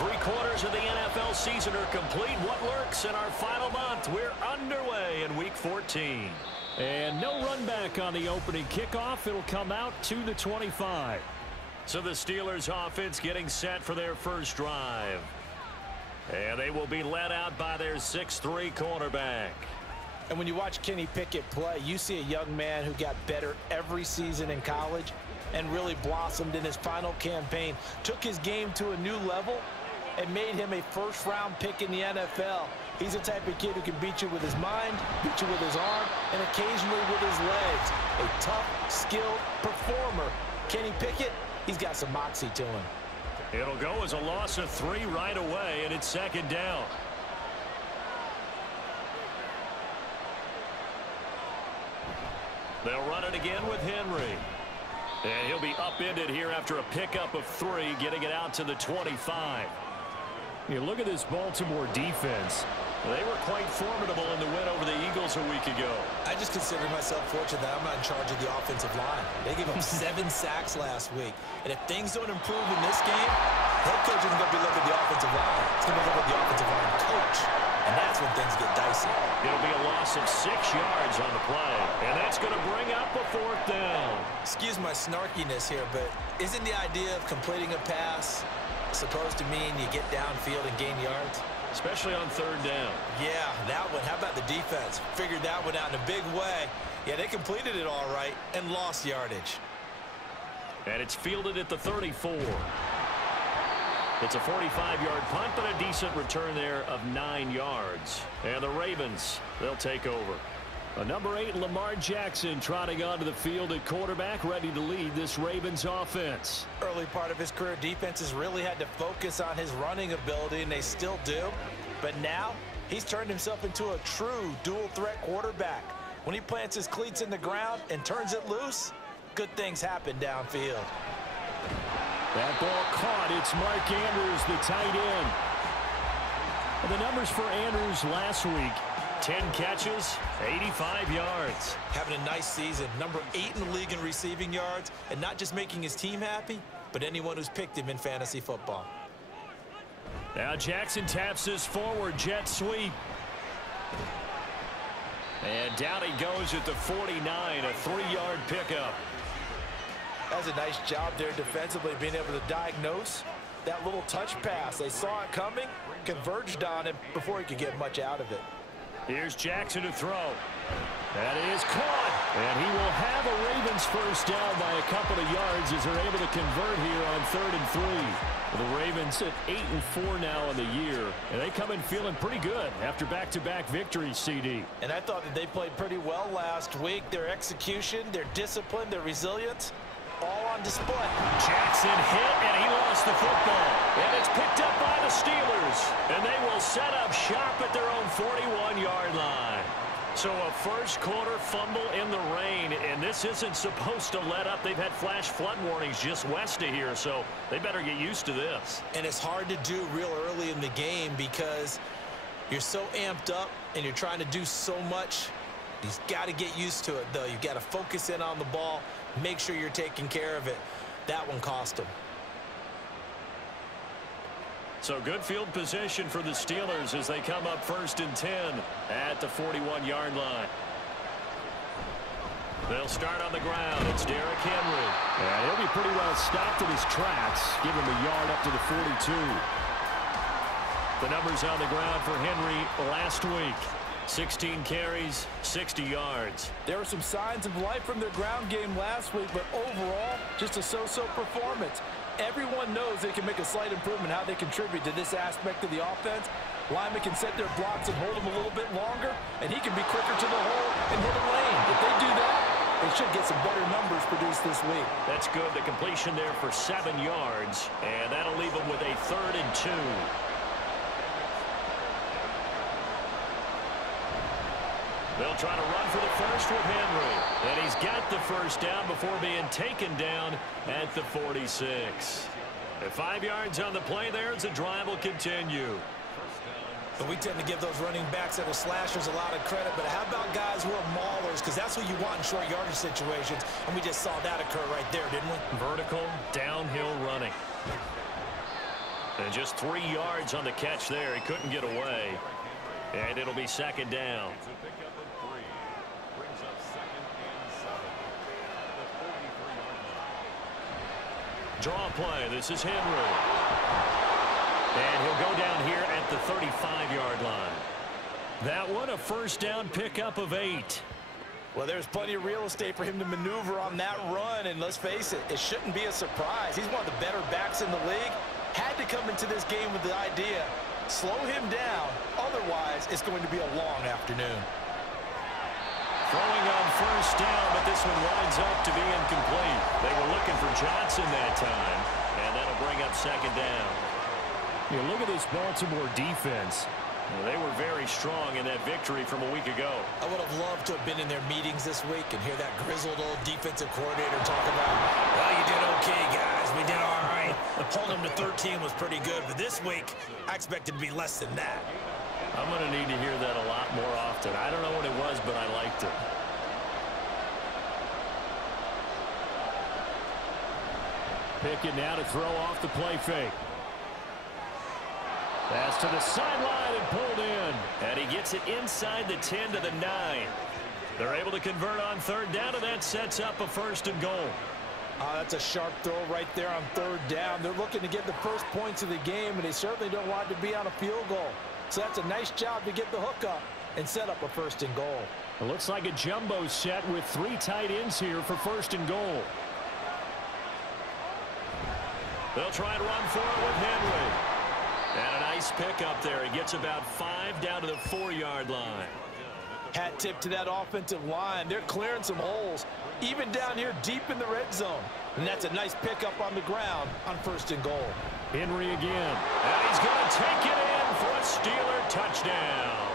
3/4 of the NFL season are complete. What works in our final month? We're underway in Week 14. And no run back on the opening kickoff. It'll come out to the 25. So the Steelers offense getting set for their first drive. And they will be led out by their 6'3" quarterback. And when you watch Kenny Pickett play, you see a young man who got better every season in college and really blossomed in his final campaign, took his game to a new level, and made him a first-round pick in the NFL. He's the type of kid who can beat you with his mind, beat you with his arm, and occasionally with his legs. A tough, skilled performer. Kenny Pickett, he's got some moxie to him. It'll go as a loss of 3 right away, and it's second down. They'll run it again with Henry. And he'll be upended here after a pickup of 3, getting it out to the 25. You look at this Baltimore defense. They were quite formidable in the win over the Eagles a week ago. I just consider myself fortunate that I'm not in charge of the offensive line. They gave up 7 sacks last week. And if things don't improve in this game, head coach isn't going to be looking at the offensive line. It's going to be looking at the offensive line coach. And that's when things get dicey. It'll be a loss of 6 yards on the play. And that's going to bring up a 4th down. Excuse my snarkiness here, but isn't the idea of completing a pass supposed to mean you get downfield and gain yards? Especially on 3rd down. Yeah, that one. How about the defense? Figured that one out in a big way. Yeah, they completed it all right and lost yardage. And it's fielded at the 34. It's a 45-yard punt, but a decent return there of 9 yards. And the Ravens, they'll take over. A number 8, Lamar Jackson, trotting onto the field at quarterback, ready to lead this Ravens offense. Early part of his career, defenses really had to focus on his running ability, and they still do. But now, he's turned himself into a true dual-threat quarterback. When he plants his cleats in the ground and turns it loose, good things happen downfield. That ball caught. It's Mark Andrews, the tight end. And the numbers for Andrews last week: 10 catches, 85 yards. Having a nice season. Number 8 in the league in receiving yards, and not just making his team happy, but anyone who's picked him in fantasy football. Now Jackson taps his forward jet sweep. And down he goes at the 49, a 3-yard pickup. That's a nice job there defensively, being able to diagnose that little touch pass. They saw it coming, converged on him before he could get much out of it. Here's Jackson to throw. That is caught. And he will have a Ravens first down by a couple of yards as they're able to convert here on 3rd and 3. The Ravens at 8-4 now in the year. And they come in feeling pretty good after back-to-back victories, CD. And I thought that they played pretty well last week. Their execution, their discipline, their resilience, all on display. Jackson hit, and he lost the football. And it's picked up by the Steelers. And they will set up shop at their own 41-yard line. So a first-quarter fumble in the rain, and this isn't supposed to let up. They've had flash flood warnings just west of here, so they better get used to this. And it's hard to do real early in the game because you're so amped up and you're trying to do so much. You've got to get used to it, though. You've got to focus in on the ball, make sure you're taking care of it. That one cost them. So good field position for the Steelers as they come up 1st and 10 at the 41-yard line. They'll start on the ground. It's Derrick Henry. And he'll be pretty well stopped in his tracks. Give him a yard up to the 42. The numbers on the ground for Henry last week: 16 carries, 60 yards. There were some signs of life from their ground game last week, but overall, just a so-so performance. Everyone knows they can make a slight improvement how they contribute to this aspect of the offense. Linemen can set their blocks and hold them a little bit longer, and he can be quicker to the hole and hit a lane. If they do that, they should get some better numbers produced this week. That's good. The completion there for 7 yards, and that'll leave them with a 3rd and 2. They'll try to run for the first with Henry. And he's got the first down before being taken down at the 46. At 5 yards on the play there as the drive will continue. But we tend to give those running backs that are slashers a lot of credit. But how about guys who are maulers? Because that's what you want in short yardage situations. And we just saw that occur right there, didn't we? Vertical, downhill running. And just 3 yards on the catch there. He couldn't get away. And it'll be second down. Draw play. This is Henry. And he'll go down here at the 35-yard line. That one, a first down pickup of 8. Well, there's plenty of real estate for him to maneuver on that run, and let's face it, it shouldn't be a surprise. He's one of the better backs in the league. Had to come into this game with the idea, slow him down, otherwise it's going to be a long afternoon. Throwing on first down, but this one winds up to be incomplete. They were looking for Johnson that time, and that'll bring up second down. You look at this Baltimore defense. Well, they were very strong in that victory from a week ago. I would have loved to have been in their meetings this week and hear that grizzled old defensive coordinator talk about, well, you did okay, guys. We did all right. Holding them to 13 was pretty good, but this week, I expected to be less than that. I'm going to need to hear that a lot more often. I don't know what it was, but I liked it. Pickett now to throw off the play fake. Pass to the sideline and pulled in. And he gets it inside the 10 to the 9. They're able to convert on third down, and that sets up a first and goal. That's a sharp throw right there on third down. They're looking to get the first points of the game, and they certainly don't want to be on a field goal. So that's a nice job to get the hook up and set up a first and goal. It looks like a jumbo set with 3 tight ends here for first and goal. They'll try and run for it with Henry. And a nice pick up there. He gets about 5 down to the 4-yard line. Hat tip to that offensive line. They're clearing some holes, even down here deep in the red zone. And that's a nice pickup on the ground on first and goal. Henry again. And he's going to take it in for a Steeler touchdown.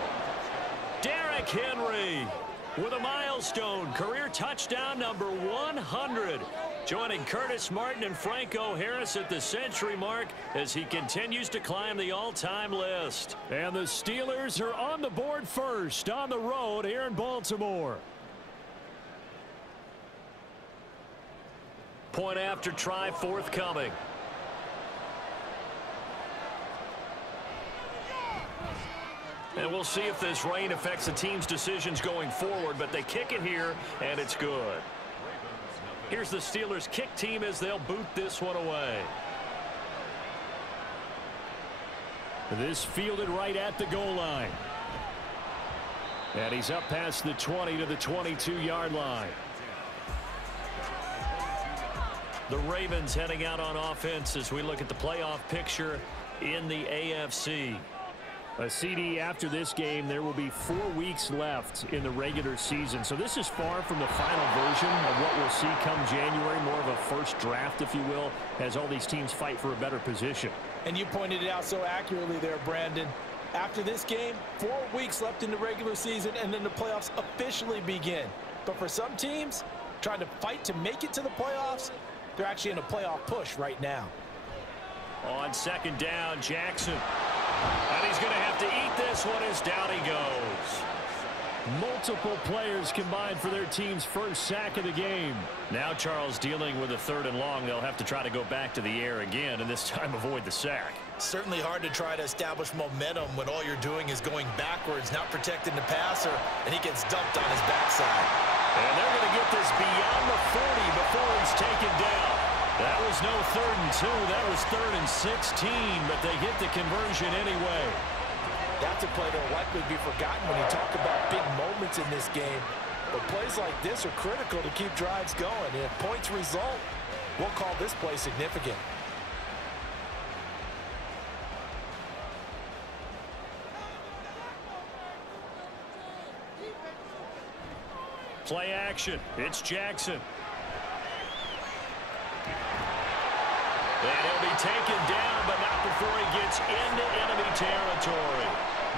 Derrick Henry with a milestone career touchdown number 100. Joining Curtis Martin and Franco Harris at the century mark as he continues to climb the all-time list. And the Steelers are on the board first on the road here in Baltimore. Point after try forthcoming. And we'll see if this rain affects the team's decisions going forward, but they kick it here, and it's good. Here's the Steelers kick team as they'll boot this one away. This fielded right at the goal line. And he's up past the 20 to the 22-yard line. The Ravens heading out on offense as we look at the playoff picture in the AFC. A CD after this game, there will be 4 weeks left in the regular season. So this is far from the final version of what we'll see come January, more of a first draft, if you will, as all these teams fight for a better position. And you pointed it out so accurately there, Brandon. After this game, 4 weeks left in the regular season, and then the playoffs officially begin. But for some teams, trying to fight to make it to the playoffs, they're actually in a playoff push right now. On second down, Jackson. And he's going to have to eat this one as down he goes. Multiple players combined for their team's first sack of the game. Now Charles dealing with a 3rd and long. They'll have to try to go back to the air again and this time avoid the sack. Certainly hard to try to establish momentum when all you're doing is going backwards, not protecting the passer, and he gets dumped on his backside. And they're going to get this beyond the 40 before he's taken down. That was no 3rd and 2. That was 3rd and 16, but they get the conversion anyway. That's a play that will likely be forgotten when you talk about big moments in this game. But plays like this are critical to keep drives going. And if points result, we'll call this play significant. Play action. It's Jackson. And he'll be taken down, but not before he gets into enemy territory.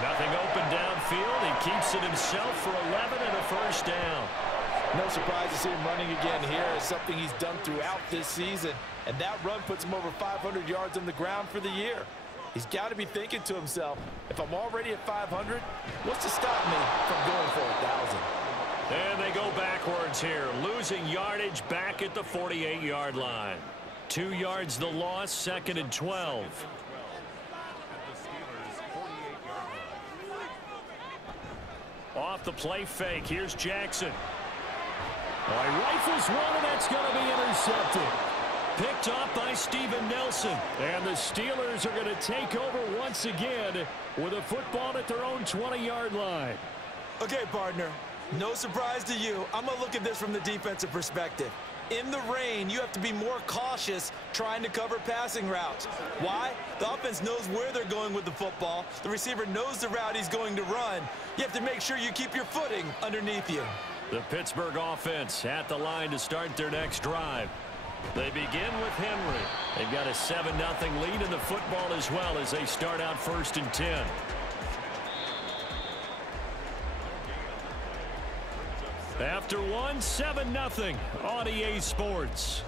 Nothing open downfield. He keeps it himself for 11 and a first down. No surprise to see him running again here. It's something he's done throughout this season. And that run puts him over 500 yards on the ground for the year. He's got to be thinking to himself, if I'm already at 500, what's to stop me from going for 1,000? And they go backwards here, losing yardage back at the 48-yard line. 2 yards the loss, 2nd and 12. Off the play fake, here's Jackson. All right, rifles one, and that's going to be intercepted. Picked off by Steven Nelson. And the Steelers are going to take over once again with a football at their own 20-yard line. Okay, partner, no surprise to you. I'm going to look at this from the defensive perspective. In the rain, you have to be more cautious trying to cover passing routes. Why? The offense knows where they're going with the football. The receiver knows the route he's going to run. You have to make sure you keep your footing underneath you. The Pittsburgh offense at the line to start their next drive. They begin with Henry. They've got a 7-0 lead in the football as well as they start out 1st and 10. After 7-0 on EA Sports.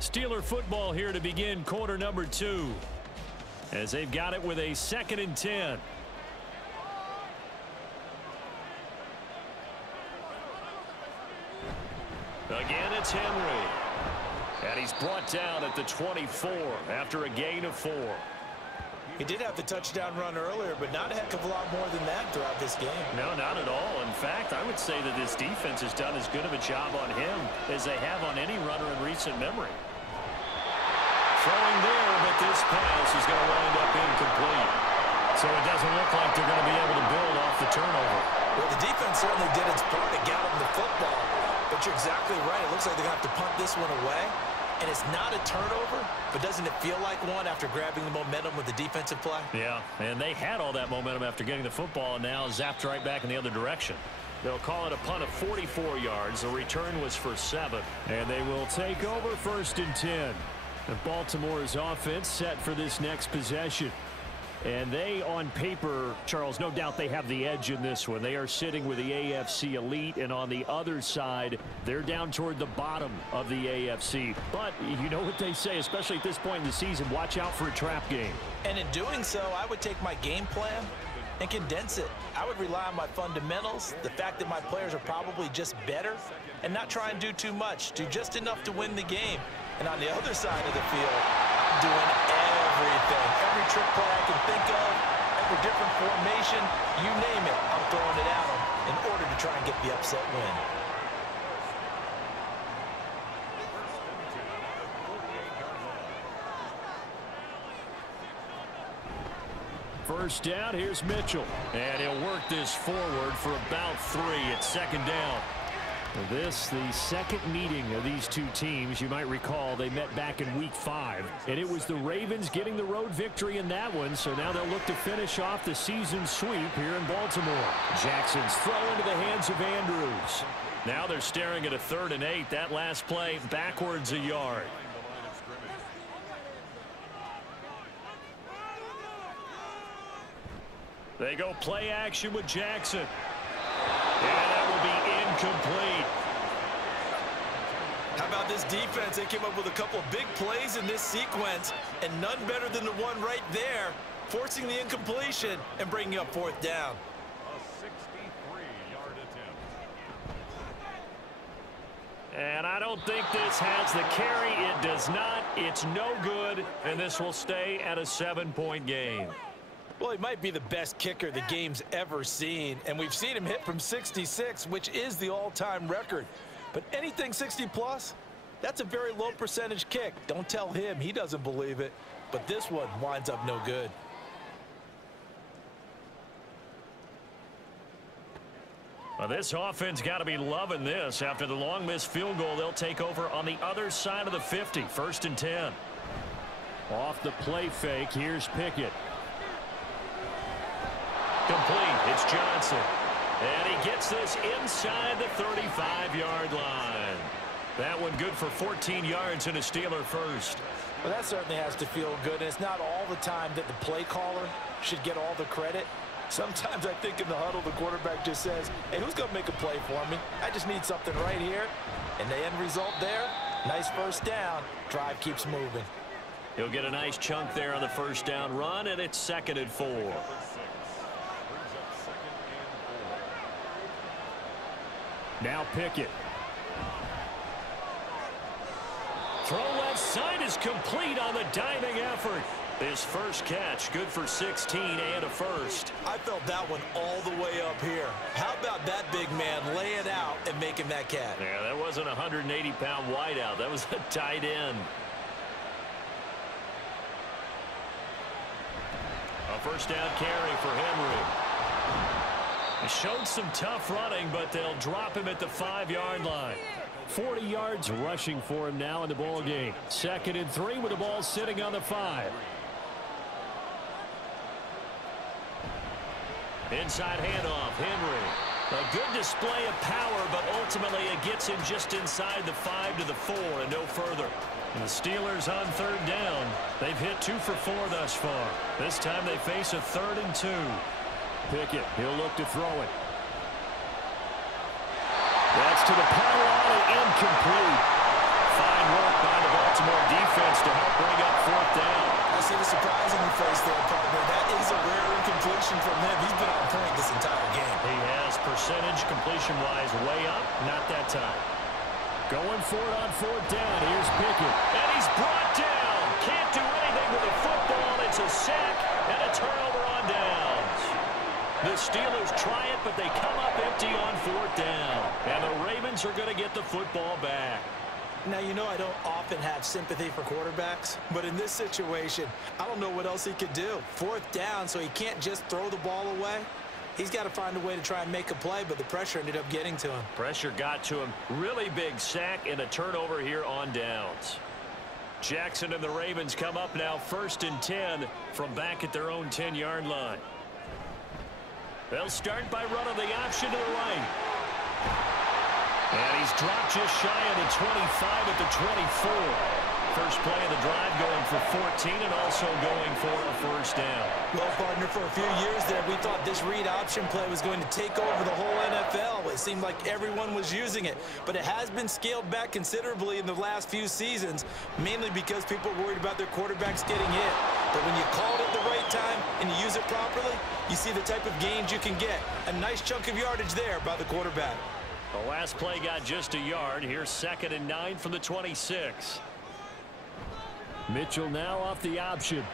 Steeler football here to begin quarter number 2. As they've got it with a 2nd and 10. Again, it's Henry. And he's brought down at the 24 after a gain of 4. He did have the touchdown run earlier, but not a heck of a lot more than that throughout this game. No, not at all. In fact, I would say that this defense has done as good of a job on him as they have on any runner in recent memory. Throwing there, but this pass is going to wind up incomplete. So it doesn't look like they're going to be able to build off the turnover. Well, the defense certainly did its part to get him the football. But you're exactly right. It looks like they're going to have to punt this one away. And it's not a turnover, but doesn't it feel like one after grabbing the momentum with the defensive play? Yeah, and they had all that momentum after getting the football and now zapped right back in the other direction. They'll call it a punt of 44 yards. The return was for 7. And they will take over 1st and 10. And Baltimore's offense set for this next possession. And they, on paper, Charles, no doubt they have the edge in this one. They are sitting with the AFC elite, and on the other side, they're down toward the bottom of the AFC. But you know what they say, especially at this point in the season, watch out for a trap game. And in doing so, I would take my game plan and condense it. I would rely on my fundamentals, the fact that my players are probably just better, and not try and do too much, do just enough to win the game. And on the other side of the field, I'm doing everything. Every trick play I can think of, every different formation, you name it, I'm throwing it at them in order to try and get the upset win. First down, here's Mitchell. And he'll work this forward for about 3 at 2nd down. This, the second meeting of these two teams. You might recall they met back in week 5. And it was the Ravens getting the road victory in that one. So now they'll look to finish off the season sweep here in Baltimore. Jackson's throw into the hands of Andrews. Now they're staring at a 3rd and 8. That last play backwards a yard. They go play action with Jackson. And that will be incomplete. How about this defense? They came up with a couple of big plays in this sequence, and none better than the one right there, forcing the incompletion and bringing up 4th down. A 63-yard attempt. And I don't think this has the carry. It does not. It's no good, and this will stay at a 7-point game. Well, he might be the best kicker the game's ever seen, and we've seen him hit from 66, which is the all-time record. But anything 60-plus, that's a very low percentage kick. Don't tell him he doesn't believe it, but this one winds up no good. Well, this offense got to be loving this. After the long missed field goal, they'll take over on the other side of the 50, 1st and 10. Off the play fake, here's Pickett. Complete. It's Johnson. And he gets this inside the 35-yard line. That one good for 14 yards and a Steeler first. Well, that certainly has to feel good. And it's not all the time that the play caller should get all the credit. Sometimes I think in the huddle, the quarterback just says, hey, who's going to make a play for me? I just need something right here. And the end result there, nice 1st down. Drive keeps moving. He'll get a nice chunk there on the 1st down run, and it's 2nd and 4. Now Pickett. Throw left side is complete on the diving effort. His first catch, good for 16 and a first. I felt that one all the way up here. How about that big man laying out and making that catch? Yeah, that wasn't a 180-pound wideout. That was a tight end. A first down carry for Henry. He showed some tough running, but they'll drop him at the 5-yard line. 40 yards rushing for him now in the ball game. 2nd and 3 with the ball sitting on the 5. Inside handoff, Henry. A good display of power, but ultimately it gets him just inside the 5 to the 4 and no further. And the Steelers on 3rd down. They've hit 2 for 4 thus far. This time they face a 3rd and 2. Pickett, he'll look to throw it. That's to the pylon and incomplete. Fine work by the Baltimore defense to help bring up 4th down. I see the surprising face there, partner. That is a rare incompletion from him. He's been on point this entire game. He has percentage completion-wise way up, not that time. Going for it on 4th down. Here's Pickett. And he's brought down. Can't do anything with the football. It's a sack and a turnover on downs. The Steelers try it, but they come up empty on 4th down. And the Ravens are going to get the football back. Now, you know I don't often have sympathy for quarterbacks, but in this situation, I don't know what else he could do. 4th down, so he can't just throw the ball away. He's got to find a way to try and make a play, but the pressure ended up getting to him. Pressure got to him. Really big sack and a turnover here on downs. Jackson and the Ravens come up now 1st and 10 from back at their own 10-yard line. They'll start by running the option to the right. And he's dropped just shy of the 25 at the 24. First play of the drive going for 14 and also going for a first down. Well, partner, for a few years there, we thought this read option play was going to take over the whole NFL. It seemed like everyone was using it, but it has been scaled back considerably in the last few seasons, mainly because people are worried about their quarterbacks getting hit. But when you call it at the right time and you use it properly, you see the type of gains you can get. A nice chunk of yardage there by the quarterback. The last play got just a yard. Here's 2nd and 9 from the 26. Mitchell now off the option.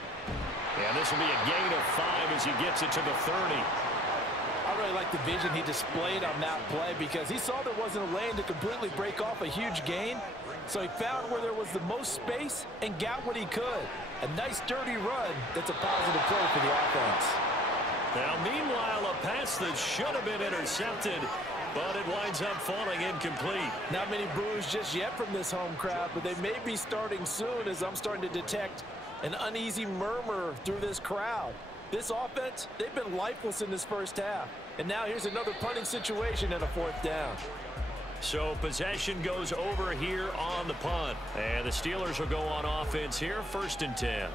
And this will be a gain of 5 as he gets it to the 30. I really like the vision he displayed on that play because he saw there wasn't a lane to completely break off a huge gain. So he found where there was the most space and got what he could. A nice dirty run that's a positive play for the offense. Now, meanwhile, a pass that should have been intercepted, but it winds up falling incomplete. Not many boos just yet from this home crowd, but they may be starting soon as I'm starting to detect an uneasy murmur through this crowd. This offense, they've been lifeless in this first half. And now here's another punting situation and a 4th down. So possession goes over here on the punt. And the Steelers will go on offense here, 1st and 10.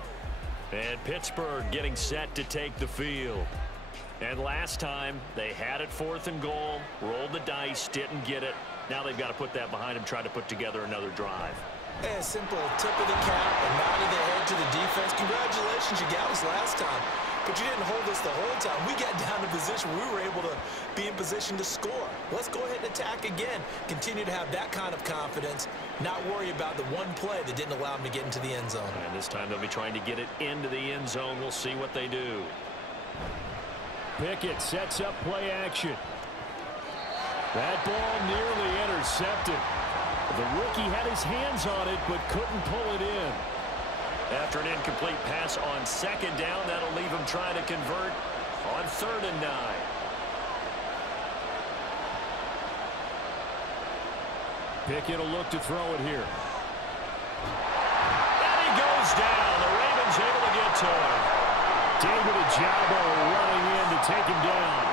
And Pittsburgh getting set to take the field. And last time, they had it 4th and goal, rolled the dice, didn't get it. Now they've got to put that behind them, try to put together another drive. A simple tip of the cap, a nod of the head to the defense. Congratulations, you got us last time. But you didn't hold us the whole time. We got down to position. We were able to be in position to score. Let's go ahead and attack again. Continue to have that kind of confidence. Not worry about the one play that didn't allow them to get into the end zone. And this time they'll be trying to get it into the end zone. We'll see what they do. Pickett sets up play action. That ball nearly intercepted. The rookie had his hands on it, but couldn't pull it in. After an incomplete pass on 2nd down, that'll leave him trying to convert on 3rd and 9. Pickett will look to throw it here. And he goes down. The Ravens able to get to him. David Ojabo running in to take him down.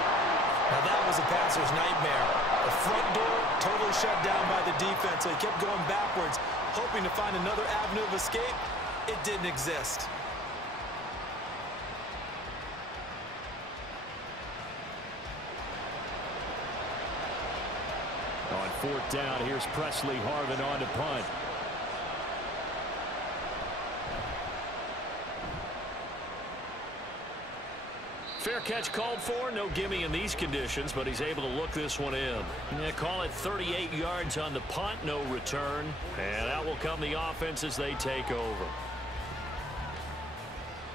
Now that was a passer's nightmare. The front door totally shut down by the defense. So he kept going backwards, hoping to find another avenue of escape. It didn't exist. On 4th down, here's Presley Harvin on to punt. Fair catch called for. No gimme in these conditions, but he's able to look this one in. Yeah, call it 38 yards on the punt. No return. And out will come the offense as they take over.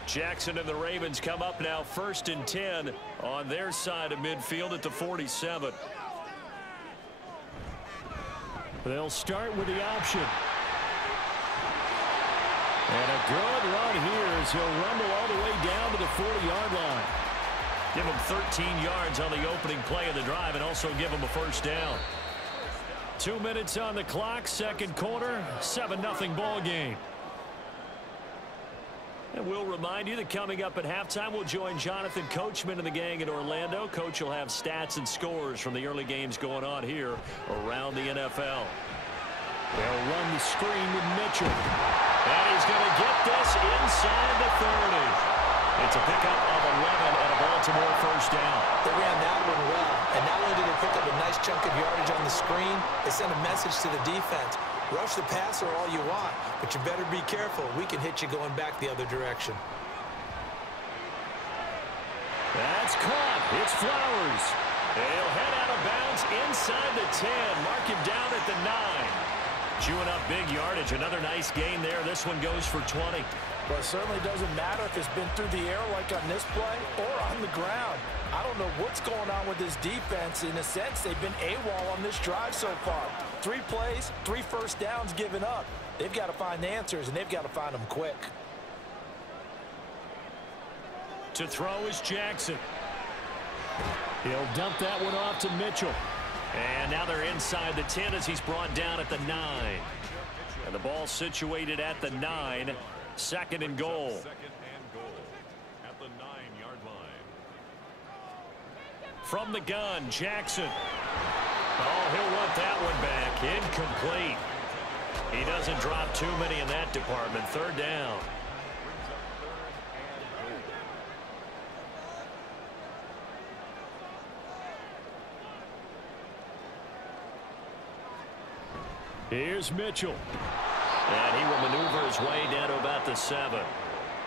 Jackson and the Ravens come up now 1st and 10 on their side of midfield at the 47. They'll start with the option. And a good run here as he'll rumble all the way down to the 40-yard line. Give him 13 yards on the opening play of the drive and also give him a first down. 2 minutes on the clock, second quarter, 7-0 ball game. And we'll remind you that coming up at halftime, we'll join Jonathan Coachman and the gang in Orlando. Coach will have stats and scores from the early games going on here around the NFL. They'll run the screen with Mitchell. And he's going to get this inside the 30. It's a pickup of 11 and a Baltimore first down. They ran that one well, and not only did they pick up a nice chunk of yardage on the screen, they sent a message to the defense. Rush the passer all you want, but you better be careful. We can hit you going back the other direction. That's caught. It's Flowers. He'll head out of bounds inside the 10. Mark him down at the 9. Chewing up big yardage. Another nice gain there. This one goes for 20. Well, it certainly doesn't matter if it's been through the air like on this play or on the ground. I don't know what's going on with this defense. In a sense, they've been AWOL on this drive so far. 3 plays, 3 first downs given up. They've got to find answers, and they've got to find them quick. To throw is Jackson. He'll dump that one off to Mitchell. And now they're inside the 10 as he's brought down at the 9. And the ball situated at the 9. 2nd and goal. At the 9-yard line. From the gun, Jackson. Oh, he'll want that one back. Incomplete. He doesn't drop too many in that department. 3rd down. Here's Mitchell. And he will maneuver his way down to about the 7.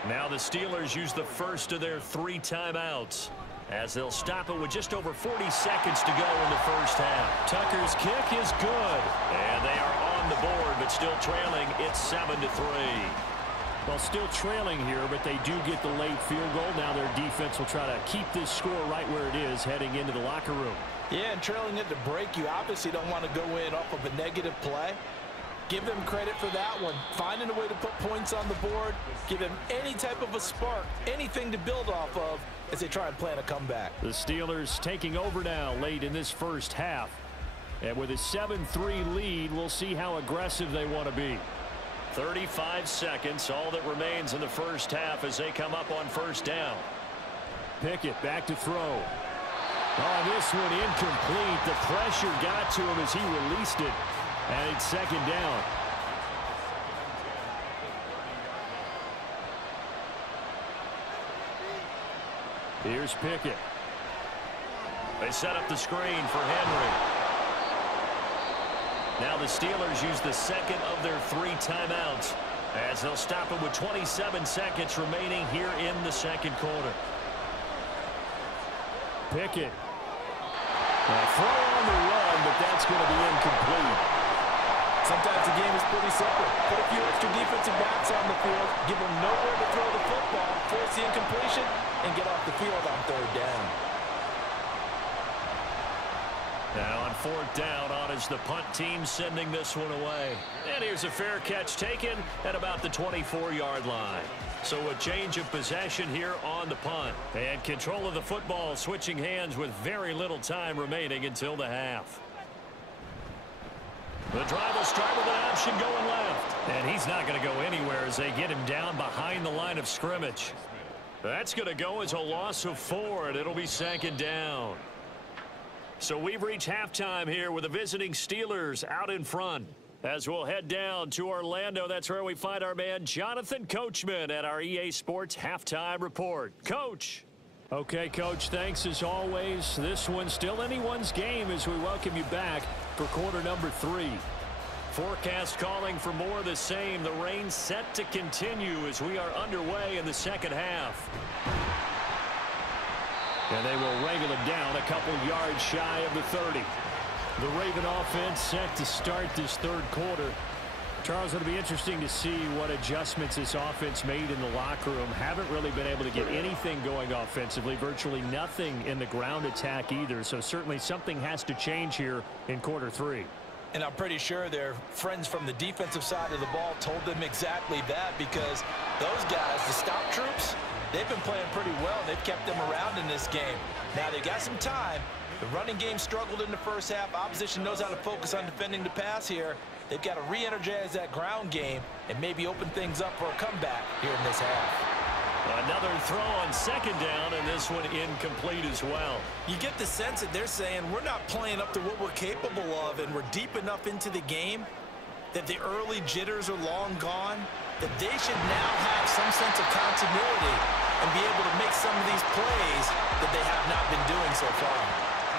Now the Steelers use the first of their 3 timeouts as they'll stop it with just over 40 seconds to go in the first half. Tucker's kick is good. And they are on the board, but still trailing. It's 7-3. Well, still trailing here, but they do get the late field goal. Now their defense will try to keep this score right where it is heading into the locker room. Yeah, and trailing at the break, you obviously don't want to go in off of a negative play. Give them credit for that one. Finding a way to put points on the board. Give them any type of a spark, anything to build off of as they try and plan a comeback. The Steelers taking over now late in this first half. And with a 7-3 lead, we'll see how aggressive they want to be. 35 seconds, all that remains in the first half as they come up on first down. Pickett back to throw. Oh, this one incomplete. The pressure got to him as he released it. And it's 2nd down. Here's Pickett. They set up the screen for Henry. Now the Steelers use the 2nd of their 3 timeouts as they'll stop it with 27 seconds remaining here in the 2nd quarter. Pickett. A throw on the run, but that's going to be incomplete. Sometimes the game is pretty simple. Put a few extra defensive backs on the field, give them nowhere to throw the football, force the incompletion, and get off the field on 3rd down. Now on 4th down, on is the punt team sending this one away. And here's a fair catch taken at about the 24-yard line. So a change of possession here on the punt. And control of the football switching hands with very little time remaining until the half. The drive will start with an option going left. And he's not going to go anywhere as they get him down behind the line of scrimmage. That's going to go as a loss of 4, and it'll be 2nd down. So we've reached halftime here with the visiting Steelers out in front. As we'll head down to Orlando, that's where we find our man Jonathan Coachman at our EA Sports Halftime Report. Coach. Okay, Coach, thanks as always. This one's still anyone's game as we welcome you back for quarter number 3. Forecast calling for more of the same. The rain set to continue as we are underway in the 2nd half. And they will wrangle him down a couple yards shy of the 30. The Raven offense set to start this 3rd quarter. Charles, it'll be interesting to see what adjustments this offense made in the locker room. Haven't really been able to get anything going offensively, virtually nothing in the ground attack either. So certainly something has to change here in quarter 3. And I'm pretty sure their friends from the defensive side of the ball told them exactly that, because those guys, the stop troops, they've been playing pretty well. They've kept them around in this game. Now they got some time. The running game struggled in the first half. Opposition knows how to focus on defending the pass here. They've got to re-energize that ground game and maybe open things up for a comeback here in this half. Another throw on second down, and this one incomplete as well. You get the sense that they're saying we're not playing up to what we're capable of, and we're deep enough into the game that the early jitters are long gone, that they should now have some sense of continuity and be able to make some of these plays that they have not been doing so far.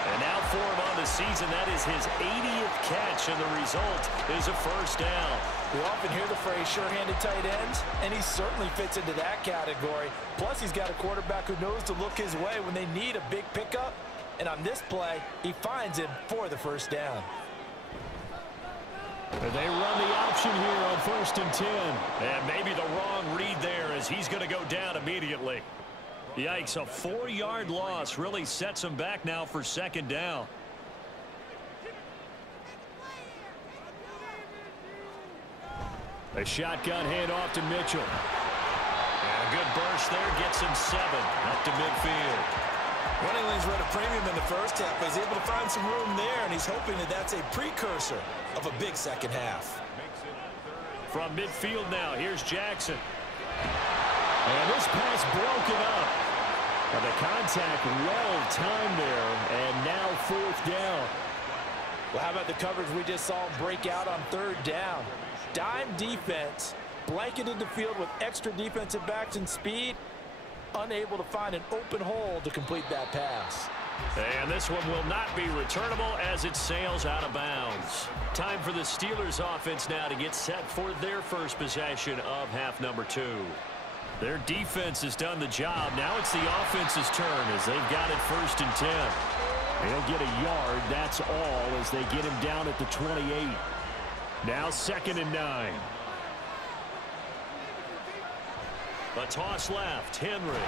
And now for him on the season, that is his 80th catch, and the result is a first down. We often hear the phrase sure-handed tight ends, and he certainly fits into that category. Plus, he's got a quarterback who knows to look his way when they need a big pickup. And on this play, he finds him for the first down. They run the option here on 1st and 10. And maybe the wrong read there, as he's going to go down immediately. Yikes, a 4-yard loss really sets him back now for second down. A shotgun handoff to Mitchell. And a good burst there, gets him 7 up to midfield. Running lanes were at a premium in the first half, but he's able to find some room there, and he's hoping that that's a precursor of a big second half. From midfield now, here's Jackson. And this pass broken up. And the contact well timed there, and now 4th down. Well, how about the coverage we just saw him break out on 3rd down? Dime defense, blanketed the field with extra defensive backs and speed, unable to find an open hole to complete that pass. And this one will not be returnable as it sails out of bounds. Time for the Steelers offense now to get set for their first possession of half number 2. Their defense has done the job. Now it's the offense's turn as they've got it 1st and 10. They'll get a yard, that's all, as they get him down at the 28. Now 2nd and 9. A toss left, Henry.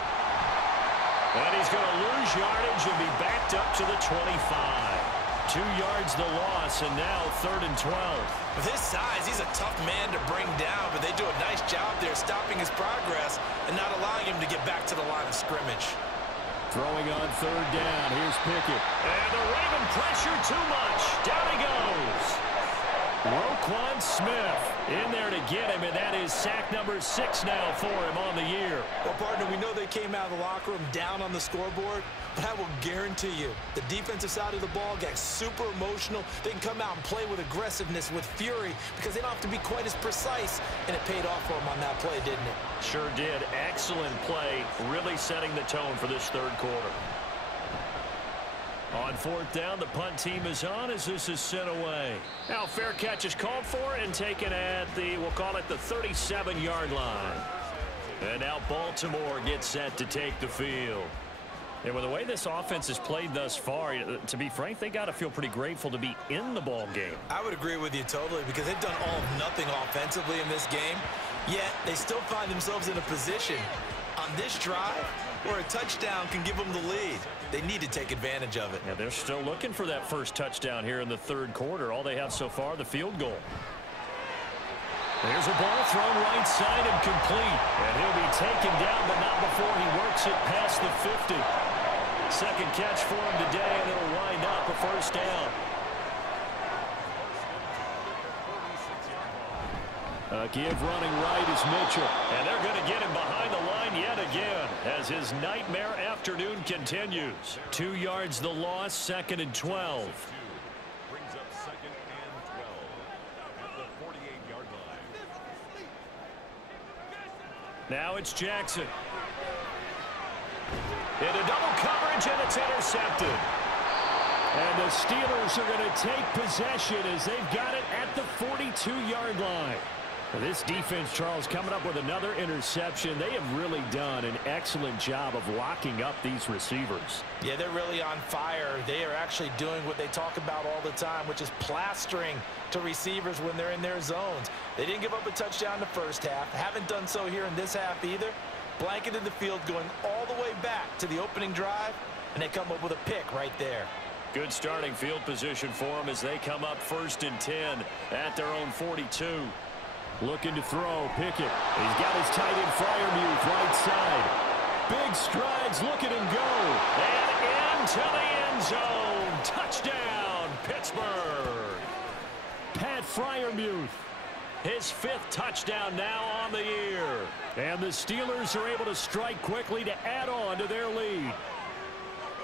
And he's going to lose yardage and be backed up to the 25. 2 yards the loss, and now 3rd and 12. With his size, he's a tough man to bring down, but they do a nice job there stopping his progress and not allowing him to get back to the line of scrimmage. Throwing on 3rd down, here's Pickett. And the Raven pressure too much. Down he goes. Roquan Smith in there to get him, and that is sack number 6 now for him on the year. Well, partner, we know they came out of the locker room down on the scoreboard, but I will guarantee you the defensive side of the ball got super emotional. They can come out and play with aggressiveness, with fury, because they don't have to be quite as precise, and it paid off for them on that play, didn't it? Sure did. Excellent play, really setting the tone for this 3rd quarter. On 4th down, the punt team is on as this is sent away. Now fair catch is called for and taken at the, we'll call it the 37-yard line. And now Baltimore gets set to take the field. And with the way this offense has played thus far, to be frank, they got to feel pretty grateful to be in the ball game. I would agree with you totally, because they've done all of nothing offensively in this game, yet they still find themselves in a position on this drive where a touchdown can give them the lead. They need to take advantage of it. Yeah, they're still looking for that first touchdown here in the 3rd quarter. All they have so far, the field goal. There's a ball thrown right side and complete. And he'll be taken down, but not before he works it past the 50. 2nd catch for him today, and it'll wind up a first down. Give running right is Mitchell. And they're going to get him behind the line yet again as his nightmare afternoon continues. 2 yards the loss, 2nd and 12. Brings up 2nd and 12 at the 48-yard line. Now it's Jackson. Into double coverage, and it's intercepted. And the Steelers are going to take possession as they've got it at the 42-yard line. This defense, Charles, coming up with another interception. They have really done an excellent job of locking up these receivers. Yeah, they're really on fire. They are actually doing what they talk about all the time, which is plastering to receivers when they're in their zones. They didn't give up a touchdown the first half. Haven't done so here in this half either. Blanketed the field going all the way back to the opening drive, and they come up with a pick right there. Good starting field position for them as they come up 1st and 10 at their own 42. Looking to throw, Pickett. He's got his tight end Freiermuth right side. Big strides, look at him go. And into the end zone. Touchdown, Pittsburgh. Pat Freiermuth. His 5th touchdown now on the year. And the Steelers are able to strike quickly to add on to their lead.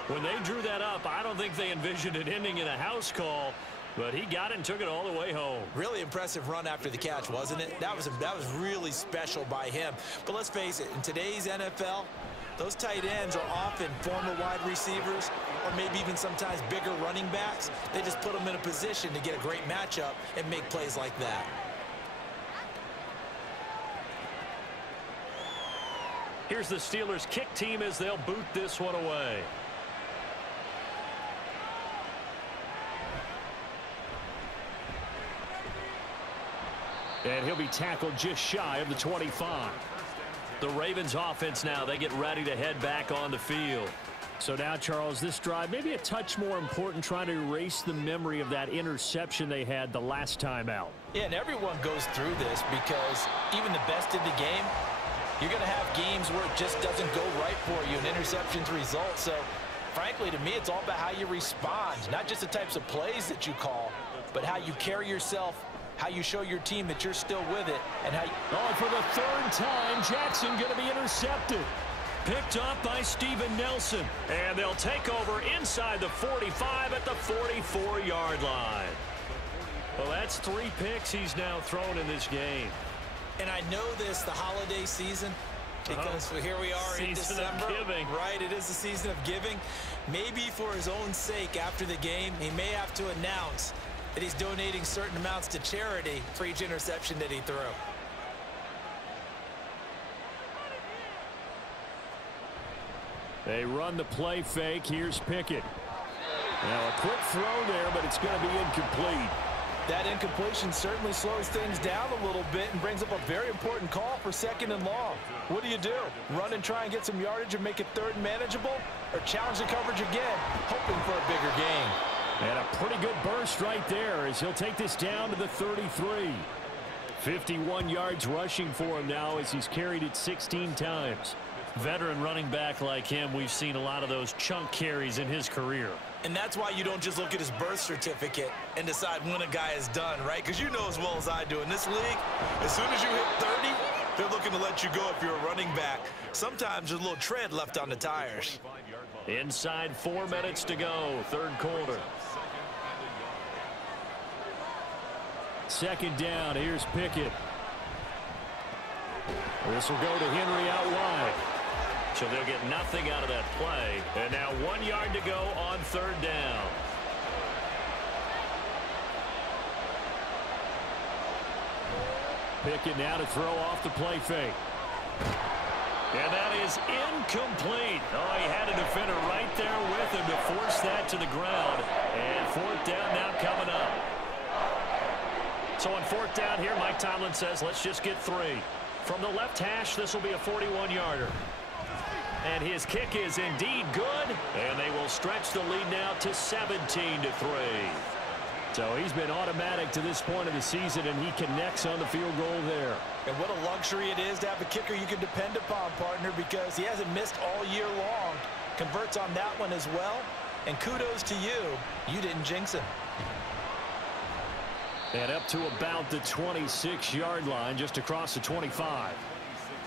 When they drew that up, I don't think they envisioned it ending in a house call. But he got it and took it all the way home. Really impressive run after the catch, wasn't it? That was really special by him. But let's face it, in today's NFL, those tight ends are often former wide receivers or maybe even sometimes bigger running backs. They just put them in a position to get a great matchup and make plays like that. Here's the Steelers kick team as they'll boot this one away. And he'll be tackled just shy of the 25. The Ravens offense now, they get ready to head back on the field. So now, Charles, this drive maybe a touch more important, trying to erase the memory of that interception they had the last time out. Yeah, and everyone goes through this because even the best in the game, you're going to have games where it just doesn't go right for you and interceptions result. So, frankly, to me, it's all about how you respond, not just the types of plays that you call, but how you carry yourself, how you show your team that you're still with it, and how you... Oh, for the 3rd time, Jackson going to be intercepted. Picked up by Steven Nelson. And they'll take over inside the 45 at the 44-yard line. Well, that's 3 picks he's now thrown in this game. And I know this, the holiday season, because here we are in December. Season of giving. Right, it is the season of giving. Maybe for his own sake after the game, he may have to announce that he's donating certain amounts to charity for each interception that he threw. They run the play fake. Here's Pickett. Now a quick throw there, but it's going to be incomplete. That incompletion certainly slows things down a little bit and brings up a very important call for 2nd and long. What do? Run and try and get some yardage and make it 3rd and manageable? Or challenge the coverage again, hoping for a bigger gain? And a pretty good burst right there as he'll take this down to the 33. 51 yards rushing for him now as he's carried it 16 times. Veteran running back like him, we've seen a lot of those chunk carries in his career. And that's why you don't just look at his birth certificate and decide when a guy is done, right? Because you know as well as I do, in this league, as soon as you hit 30, they're looking to let you go if you're a running back. Sometimes there's a little tread left on the tires. Inside 4 minutes to go, 3rd quarter. 2nd down, here's Pickett. This will go to Henry out wide. So they'll get nothing out of that play. And now 1 yard to go on 3rd down. Pickett now to throw off the play fake. And that is incomplete. Oh, he had a defender right there with him to force that to the ground. And 4th down now coming up. So on 4th down here, Mike Tomlin says, let's just get 3. From the left hash, this will be a 41-yarder. And his kick is indeed good. And they will stretch the lead now to 17-3. So he's been automatic to this point of the season, and he connects on the field goal there. And what a luxury it is to have a kicker you can depend upon, partner, because he hasn't missed all year long. Converts on that one as well. And kudos to you. You didn't jinx him. And up to about the 26-yard line, just across the 25.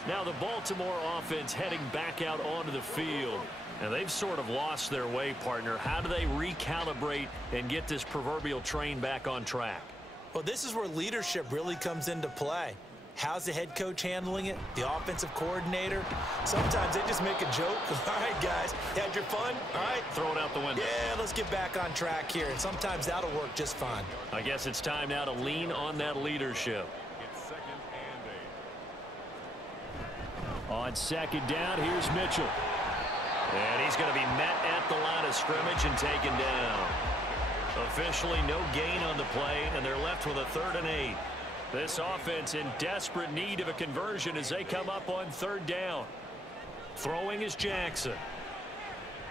Now the Baltimore offense heading back out onto the field. And they've sort of lost their way, partner. How do they recalibrate and get this proverbial train back on track? Well, this is where leadership really comes into play. How's the head coach handling it? The offensive coordinator? Sometimes they just make a joke. All right, guys, you had your fun? All right. Throw it out the window. Yeah, let's get back on track here. And sometimes that'll work just fine. I guess it's time now to lean on that leadership. It's 2nd On second down, here's Mitchell. And he's going to be met at the line of scrimmage and taken down. Officially no gain on the play, and they're left with a 3rd and 8. This offense in desperate need of a conversion as they come up on 3rd down. Throwing is Jackson.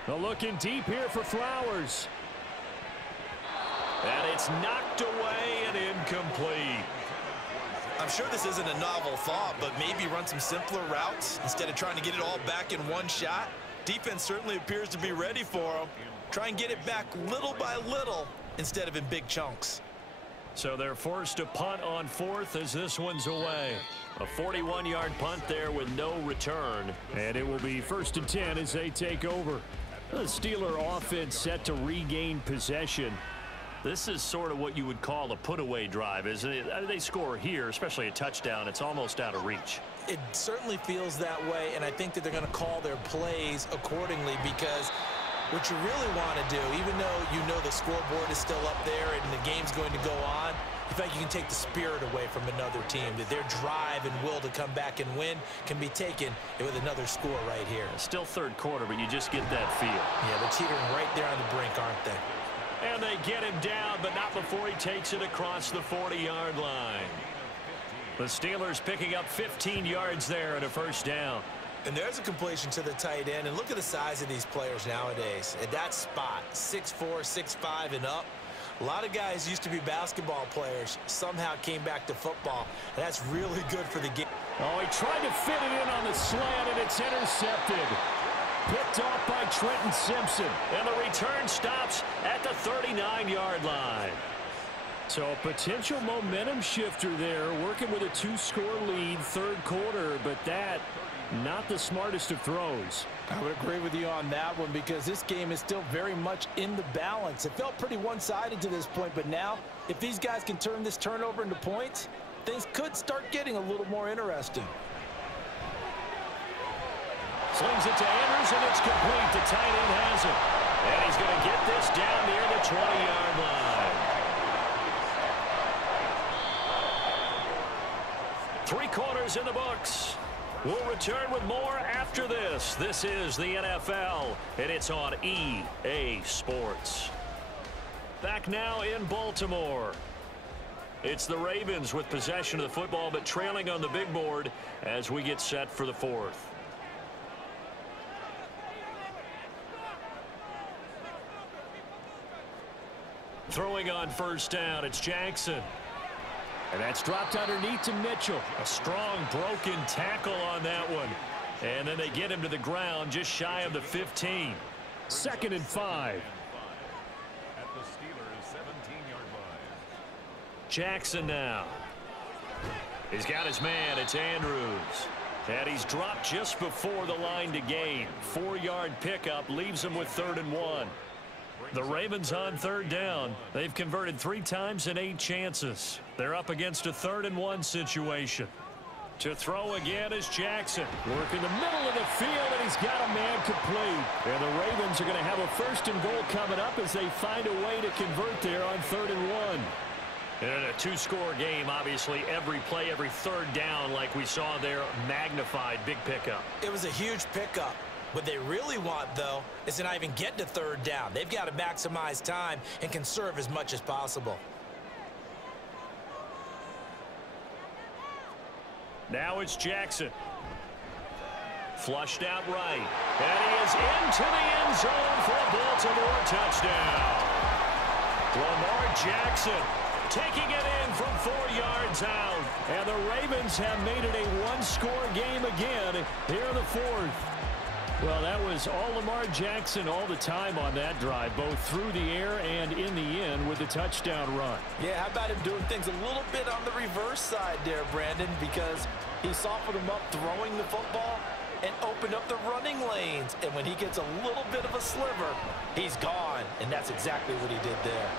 Looking deep here for Flowers. And it's knocked away and incomplete. I'm sure this isn't a novel thought, but maybe run some simpler routes instead of trying to get it all back in one shot. Defense certainly appears to be ready for them. Try and get it back little by little instead of in big chunks. So they're forced to punt on 4th as this one's away. A 41-yard punt there with no return. And it will be 1st and 10 as they take over. The Steeler offense set to regain possession. This is sort of what you would call a put-away drive, isn't it? They score here, especially a touchdown. It's almost out of reach. It certainly feels that way, and I think that they're going to call their plays accordingly, because what you really want to do, even though you know the scoreboard is still up there and the game's going to go on, you feel like you can take the spirit away from another team, that their drive and will to come back and win can be taken with another score right here. Still 3rd quarter, but you just get that feel. Yeah, they're teetering right there on the brink, aren't they? And they get him down, but not before he takes it across the 40-yard line. The Steelers picking up 15 yards there and a 1st down. And there's a completion to the tight end. And look at the size of these players nowadays. At that spot, 6'4", 6'5", and up. A lot of guys used to be basketball players, somehow came back to football. And that's really good for the game. Oh, he tried to fit it in on the slant, and it's intercepted. Picked off by Trenton Simpson. And the return stops at the 39-yard line. So a potential momentum shifter there, working with a 2-score lead, 3rd quarter, but that, not the smartest of throws. I would agree with you on that one, because this game is still very much in the balance. It felt pretty one-sided to this point, but now, if these guys can turn this turnover into points, things could start getting a little more interesting. Slings it to Andrews, and it's complete. The tight end has it. And he's going to get this down near the 20-yard line. 3 quarters in the books. We'll return with more after this. This is the NFL, and it's on EA Sports. Back now in Baltimore. It's the Ravens with possession of the football, but trailing on the big board as we get set for the 4th. Throwing on 1st down, it's Jackson. And that's dropped underneath to Mitchell. A strong broken tackle on that one. And then they get him to the ground just shy of the 15. 2nd and 5. At the Steelers' 17-yard line. Jackson now. He's got his man. It's Andrews. And he's dropped just before the line to gain. 4-yard pickup leaves him with 3rd and 1. The Ravens on 3rd down. They've converted 3 times in 8 chances. They're up against a 3rd and 1 situation. To throw again is Jackson. Work in the middle of the field, and he's got a man complete. And the Ravens are going to have a 1st and goal coming up as they find a way to convert there on 3rd and 1. In a 2-score game, obviously, every play, every 3rd down, like we saw there, magnified. Big pickup. It was a huge pickup. What they really want, though, is to not even get to 3rd down. They've got to maximize time and conserve as much as possible. Now it's Jackson. Flushed out right. And he is into the end zone for a Baltimore touchdown. Lamar Jackson taking it in from 4 yards out. And the Ravens have made it a 1-score game again here in the 4th. Well, that was all Lamar Jackson all the time on that drive, both through the air and in the end with the touchdown run. Yeah, how about him doing things a little bit on the reverse side there, Brandon, because he softened him up throwing the football and opened up the running lanes. And when he gets a little bit of a sliver, he's gone. And that's exactly what he did there.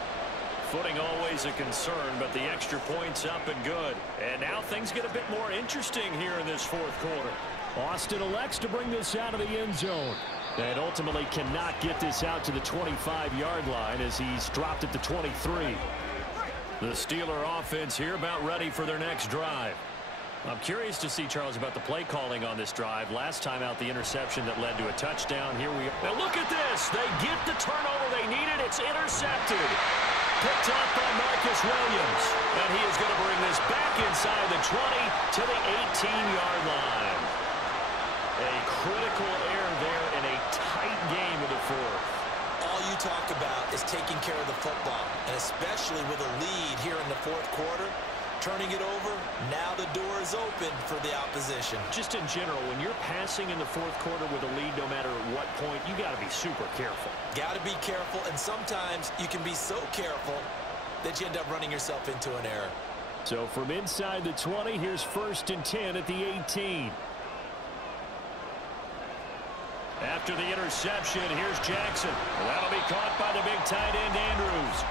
Footing always a concern, but the extra point's up and good. And now things get a bit more interesting here in this 4th quarter. Austin elects to bring this out of the end zone. And ultimately cannot get this out to the 25-yard line as he's dropped at the 23. The Steeler offense here about ready for their next drive. I'm curious to see, Charles, about the play calling on this drive. Last time out, the interception that led to a touchdown. Here we are. Now look at this. They get the turnover they needed. It's intercepted. Picked off by Marcus Williams. And he is going to bring this back inside the 20 to the 18-yard line. A critical error there in a tight game of the fourth. All you talk about is taking care of the football, and especially with a lead here in the fourth quarter. Turning it over, now the door is open for the opposition. Just in general, when you're passing in the fourth quarter with a lead, no matter at what point, you got to be super careful. Got to be careful, and sometimes you can be so careful that you end up running yourself into an error. So from inside the 20, here's 1st and 10 at the 18. After the interception, here's Jackson. That'll be caught by the big tight end, Andrews.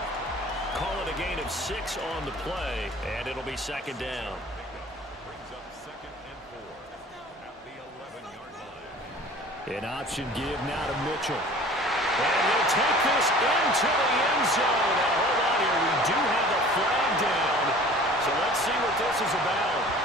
Call it a gain of 6 on the play, and it'll be 2nd down. Brings up 2nd and 4 at the 11-yard line. An option give now to Mitchell. And he'll take this into the end zone. Now, hold on here. We do have a flag down. So let's see what this is about.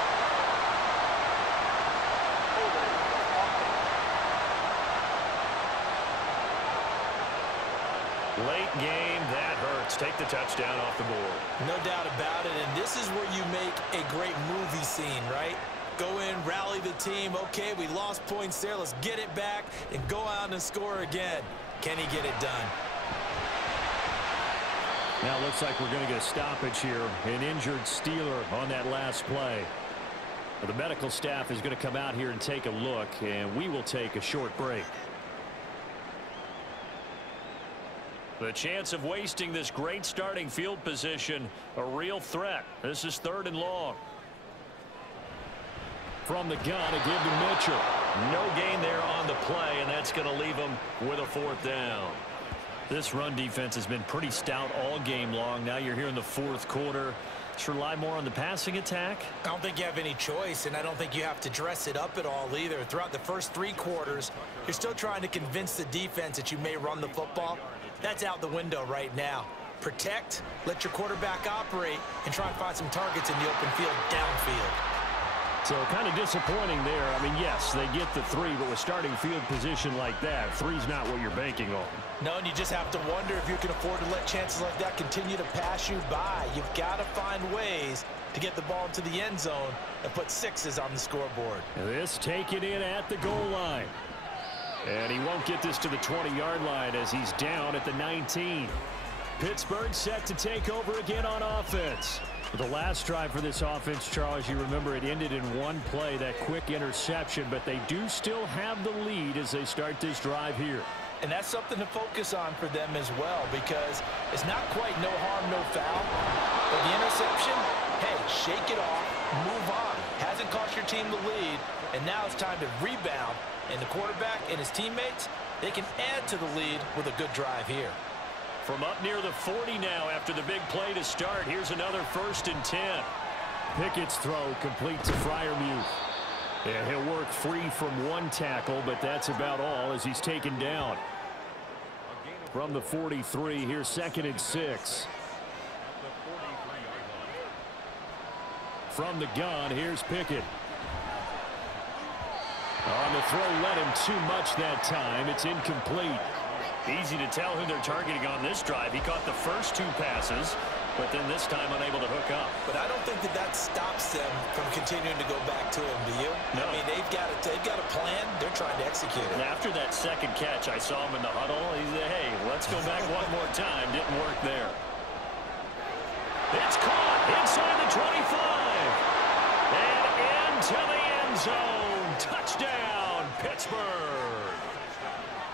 Late game, that hurts. Take the touchdown off the board. No doubt about it, and this is where you make a great movie scene, right? Go in, rally the team. Okay, we lost points there. Let's get it back and go out and score again. Can he get it done? Now it looks like we're going to get a stoppage here. An injured Steeler on that last play. The medical staff is going to come out here and take a look, and we will take a short break. The chance of wasting this great starting field position, a real threat. This is 3rd and long. From the gun, a give to Mitchell. No gain there on the play, and that's going to leave him with a 4th down. This run defense has been pretty stout all game long. Now you're here in the fourth quarter. Let's rely more on the passing attack. I don't think you have any choice, and I don't think you have to dress it up at all either. Throughout the first 3 quarters, you're still trying to convince the defense that you may run the football. That's out the window right now. Protect, let your quarterback operate, and try and find some targets in the open field downfield. So kind of disappointing there. I mean, yes, they get the 3, but with starting field position like that, 3's not what you're banking on. No, and you just have to wonder if you can afford to let chances like that continue to pass you by. You've got to find ways to get the ball into the end zone and put 6s on the scoreboard. This taken in at the goal line. And he won't get this to the 20-yard line as he's down at the 19. Pittsburgh set to take over again on offense. The last drive for this offense, Charles, you remember it ended in one play, that quick interception, but they do still have the lead as they start this drive here. And that's something to focus on for them as well, because it's not quite no harm, no foul. But the interception, hey, shake it off, move on. Hasn't cost your team the lead, and now it's time to rebound. And the quarterback and his teammates, they can add to the lead with a good drive here. From up near the 40 now after the big play to start, here's another 1st and 10. Pickett's throw complete to Freiermuth. And he'll work free from one tackle, but that's about all as he's taken down. From the 43, here's 2nd and 6. From the gun, here's Pickett. On the throw, led him too much that time. It's incomplete. Easy to tell who they're targeting on this drive. He caught the first 2 passes, but then this time unable to hook up. But I don't think that stops them from continuing to go back to him, do you? No. I mean, they've got a plan. They're trying to execute it. And after that second catch, I saw him in the huddle. He said, hey, let's go back one more time. Didn't work there. It's caught inside the 25. And into the end zone. Touchdown, Pittsburgh.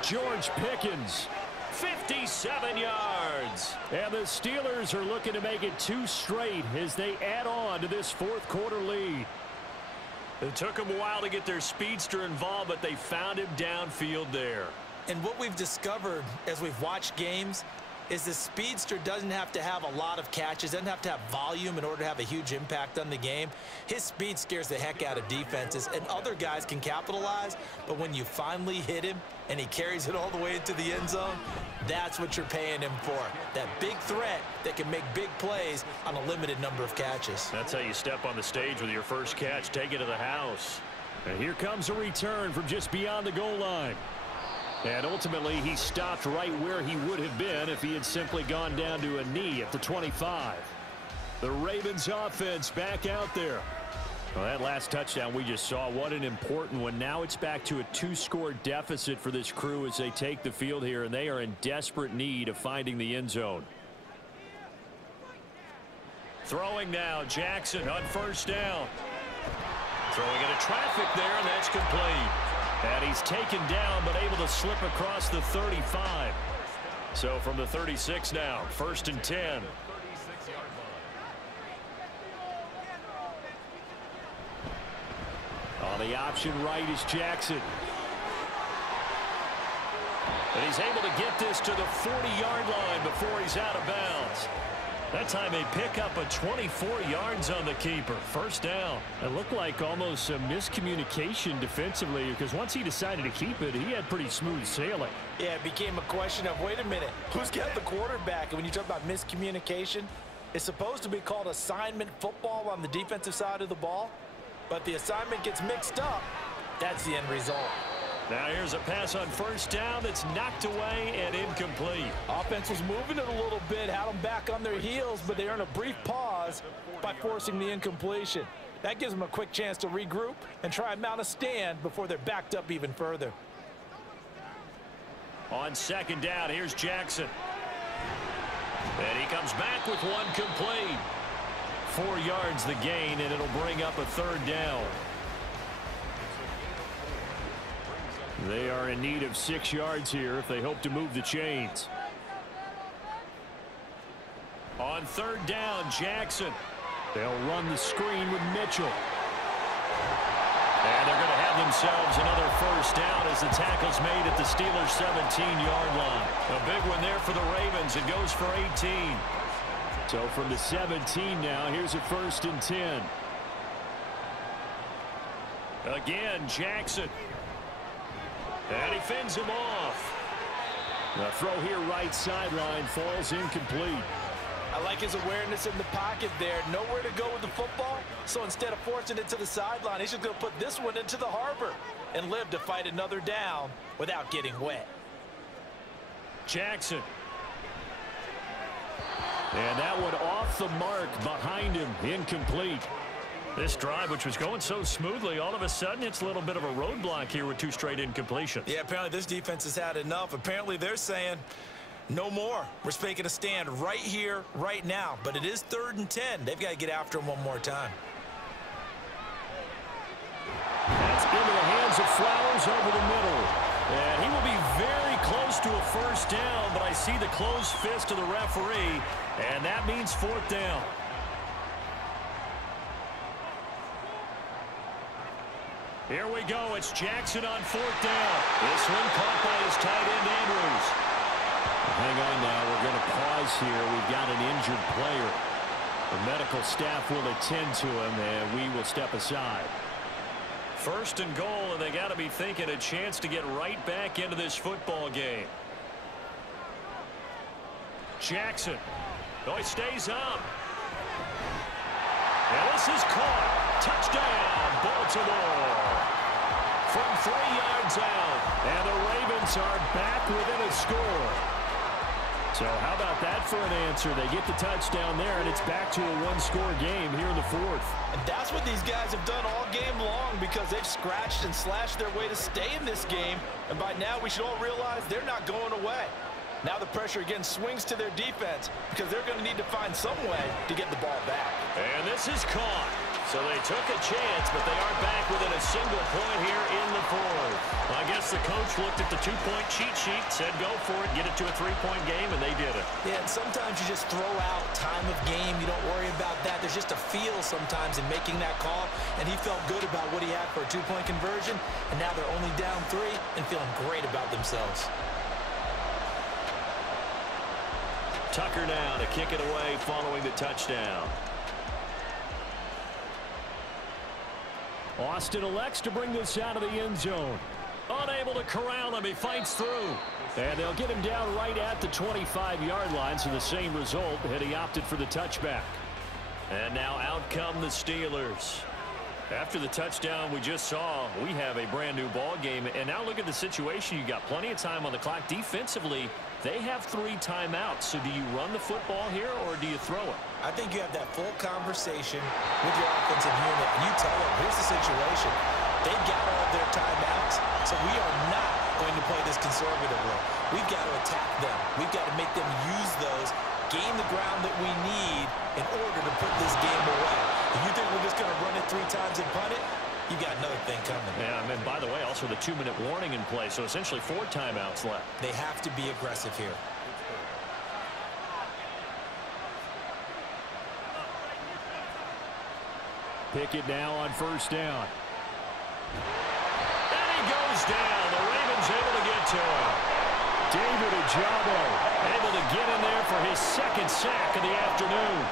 George Pickens, 57 yards. And the Steelers are looking to make it 2 straight as they add on to this fourth quarter lead. It took them a while to get their speedster involved, but they found him downfield there. And what we've discovered as we've watched games, is the speedster doesn't have to have a lot of catches, doesn't have to have volume in order to have a huge impact on the game. His speed scares the heck out of defenses, and other guys can capitalize, but when you finally hit him and he carries it all the way into the end zone, that's what you're paying him for. That big threat that can make big plays on a limited number of catches. That's how you step on the stage with your first catch. Take it to the house. And here comes a return from just beyond the goal line. And ultimately, he stopped right where he would have been if he had simply gone down to a knee at the 25. The Ravens offense back out there. Well, that last touchdown we just saw, what an important one. Now it's back to a 2-score deficit for this crew as they take the field here, and they are in desperate need of finding the end zone. Throwing now, Jackson on first down. Throwing into traffic there, and that's complete. And he's taken down, but able to slip across the 35. So from the 36 now, 1st and 10. On the option right is Jackson. And he's able to get this to the 40-yard line before he's out of bounds. That time they pick up a 24 yards on the keeper. First down. It looked like almost a miscommunication defensively, because once he decided to keep it, he had pretty smooth sailing. Yeah, it became a question of, wait a minute, who's got the quarterback? And when you talk about miscommunication, it's supposed to be called assignment football on the defensive side of the ball. But the assignment gets mixed up. That's the end result. Now here's a pass on first down that's knocked away and incomplete. Offense was moving it a little bit, had them back on their heels, but they earn a brief pause by forcing the incompletion. That gives them a quick chance to regroup and try and mount a stand before they're backed up even further. On second down, here's Jackson. And he comes back with one complete. 4 yards the gain, and it'll bring up a third down. They are in need of 6 yards here if they hope to move the chains. On third down, Jackson. They'll run the screen with Mitchell. And they're going to have themselves another first down as the tackle's made at the Steelers' 17-yard line. A big one there for the Ravens. It goes for 18. So from the 17 now, here's a 1st and 10. Again, Jackson. And he fends him off. The throw here right sideline falls incomplete. I like his awareness in the pocket there. Nowhere to go with the football. So instead of forcing it to the sideline, he's just going to put this one into the harbor and live to fight another down without getting wet. Jackson. And that one off the mark behind him. Incomplete. This drive, which was going so smoothly, all of a sudden it's a little bit of a roadblock here with 2 straight incompletions. Yeah, apparently this defense has had enough. Apparently they're saying no more. We're making a stand right here, right now. But it is 3rd and 10. They've got to get after him one more time. That's into the hands of Flowers over the middle. And he will be very close to a first down, but I see the closed fist of the referee, and that means 4th down. Here we go. It's Jackson on 4th down. This one caught by his tight end, Andrews. Hang on now. We're going to pause here. We've got an injured player. The medical staff will attend to him, and we will step aside. 1st and goal, and they got to be thinking a chance to get right back into this football game. Jackson. Oh, he stays up. And this is caught. Touchdown, Baltimore. From 3 yards out. And the Ravens are back within a score. So how about that for an answer? They get the touchdown there, and it's back to a 1-score game here in the 4th. And that's what these guys have done all game long, because they've scratched and slashed their way to stay in this game. And by now we should all realize they're not going away. Now the pressure again swings to their defense, because they're going to need to find some way to get the ball back. And this is caught. So they took a chance, but they are back within a single point here in the 4th. Well, I guess the coach looked at the 2-point cheat sheet, said go for it, get it to a 3-point game, and they did it. Yeah, and sometimes you just throw out time of game. You don't worry about that. There's just a feel sometimes in making that call, and he felt good about what he had for a 2-point conversion, and now they're only down 3 and feeling great about themselves. Tucker now to kick it away following the touchdown. Austin elects to bring this out of the end zone. Unable to corral him. He fights through. And they'll get him down right at the 25-yard line, so the same result had he opted for the touchback. And now out come the Steelers. After the touchdown we just saw, we have a brand new ball game. And now look at the situation. You got plenty of time on the clock. Defensively, they have 3 timeouts. So do you run the football here or do you throw it? I think you have that full conversation with your offensive unit. And you tell them, here's the situation. They've got all of their timeouts, so we are not going to play this conservatively. We've got to attack them. We've got to make them use those, gain the ground that we need in order to put this game away. If you think we're just going to run it 3 times and punt it, you got another thing coming. Yeah, and by the way, also the 2-minute warning in play, so essentially 4 timeouts left. They have to be aggressive here. Pickett now on first down. And he goes down. The Ravens able to get to him. David Ojabo able to get in there for his 2nd sack of the afternoon.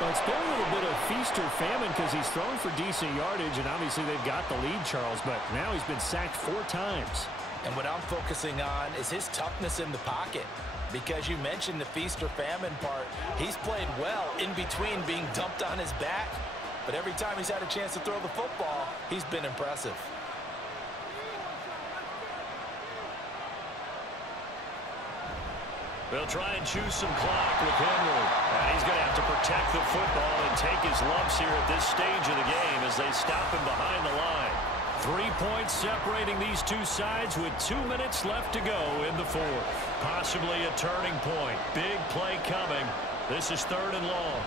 Well, it's been a little bit of feast or famine because he's thrown for decent yardage, and obviously they've got the lead, Charles, but now he's been sacked 4 times. And what I'm focusing on is his toughness in the pocket. Because you mentioned the feast or famine part, he's played well in between being dumped on his back. But every time he's had a chance to throw the football, he's been impressive. They'll try and choose some clock with Henry. And he's going to have to protect the football and take his lumps here at this stage of the game as they stop him behind the line. 3 points separating these two sides with 2 minutes left to go in the 4th. Possibly a turning point. Big play coming. This is 3rd and long.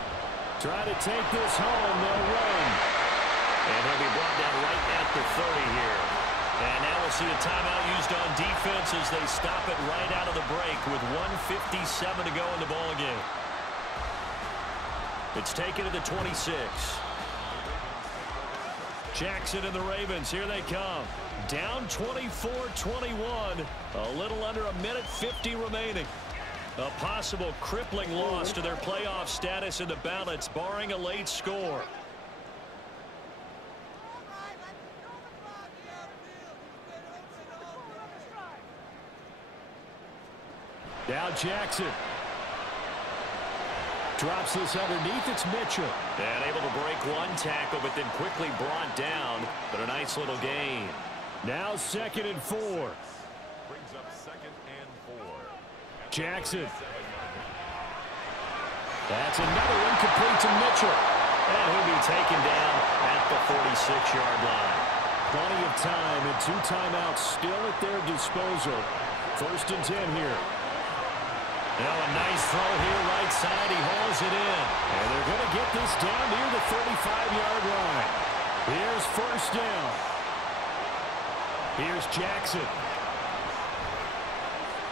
Try to take this home. They'll run. And he'll be brought down right at the 30 here. And now we'll see a timeout used on defense as they stop it right out of the break with 1:57 to go in the ball game. It's taken to the 26. Jackson and the Ravens, here they come. Down 24-21. A little under 1:50 remaining. A possible crippling loss to their playoff status in the balance, barring a late score. Now Jackson. Drops this underneath. It's Mitchell. And able to break 1 tackle, but then quickly brought down. But a nice little gain. Now 2nd and 4. Brings up 2nd and 4. Jackson. That's another one complete to Mitchell. And he'll be taken down at the 46-yard line. Plenty of time and 2 timeouts still at their disposal. 1st and 10 here. Now a nice throw here right side. He hauls it in. And they're going to get this down near the 35-yard line. Here's 1st down. Here's Jackson.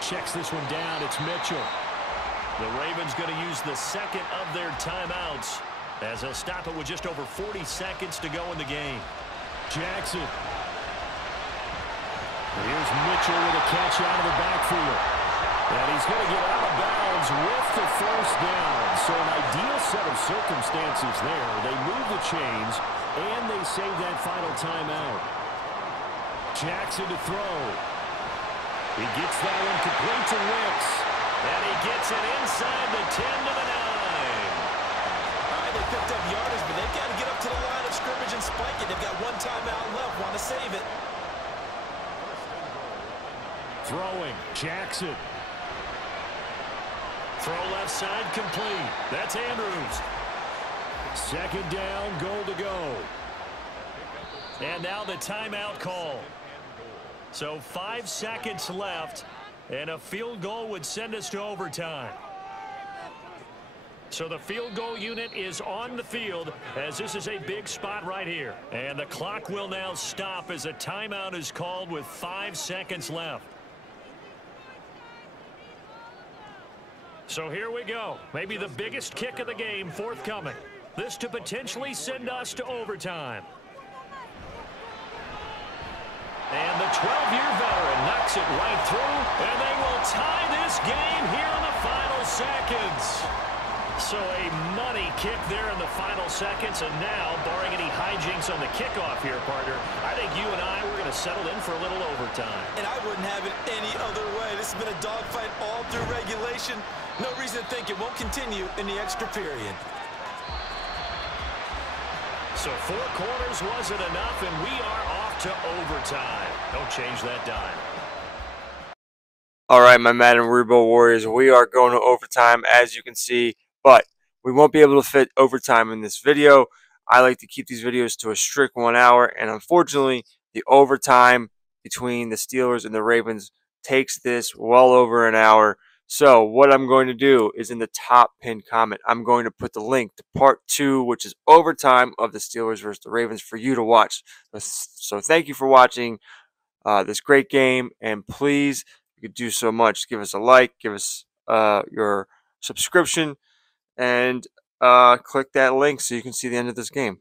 Checks this one down. It's Mitchell. The Ravens going to use the 2nd of their timeouts as they'll stop it with just over 40 seconds to go in the game. Jackson. Here's Mitchell with a catch out of the backfield. And he's going to get out of bounds with the 1st down. So an ideal set of circumstances there. They move the chains, and they save that final timeout. Jackson to throw. He gets that one complete to Wicks. And he gets it inside the 10 to the 9. All right, they picked up yardage, but they've got to get up to the line of scrimmage and spike it. They've got 1 timeout left. Want to save it. Throwing. Jackson. Throw left side complete. That's Andrews. 2nd down, goal to go. And now the timeout call. So 5 seconds left, and a field goal would send us to overtime. So the field goal unit is on the field as this is a big spot right here. And the clock will now stop as a timeout is called with 5 seconds left. So here we go. Maybe the biggest kick of the game forthcoming. This to potentially send us to overtime. And the 12-year veteran knocks Puts it right through, and they will tie this game here in the final seconds. So a money kick there in the final seconds, and now, barring any hijinks on the kickoff here, partner, I think you and I were going to settle in for a little overtime. And I wouldn't have it any other way. This has been a dogfight all through regulation. No reason to think it won't continue in the extra period. So 4 quarters wasn't enough, and we are off to overtime. Don't change that dime. All right, my Madden Rubo Warriors, we are going to overtime, as you can see, but we won't be able to fit overtime in this video. I like to keep these videos to a strict 1 hour, and unfortunately, the overtime between the Steelers and the Ravens takes this well over an hour. So what I'm going to do is in the top pinned comment, I'm going to put the link to part 2, which is overtime of the Steelers versus the Ravens, for you to watch. So thank you for watching this great game, and please, you could do so much. Give us a like, give us your subscription, and click that link so you can see the end of this game.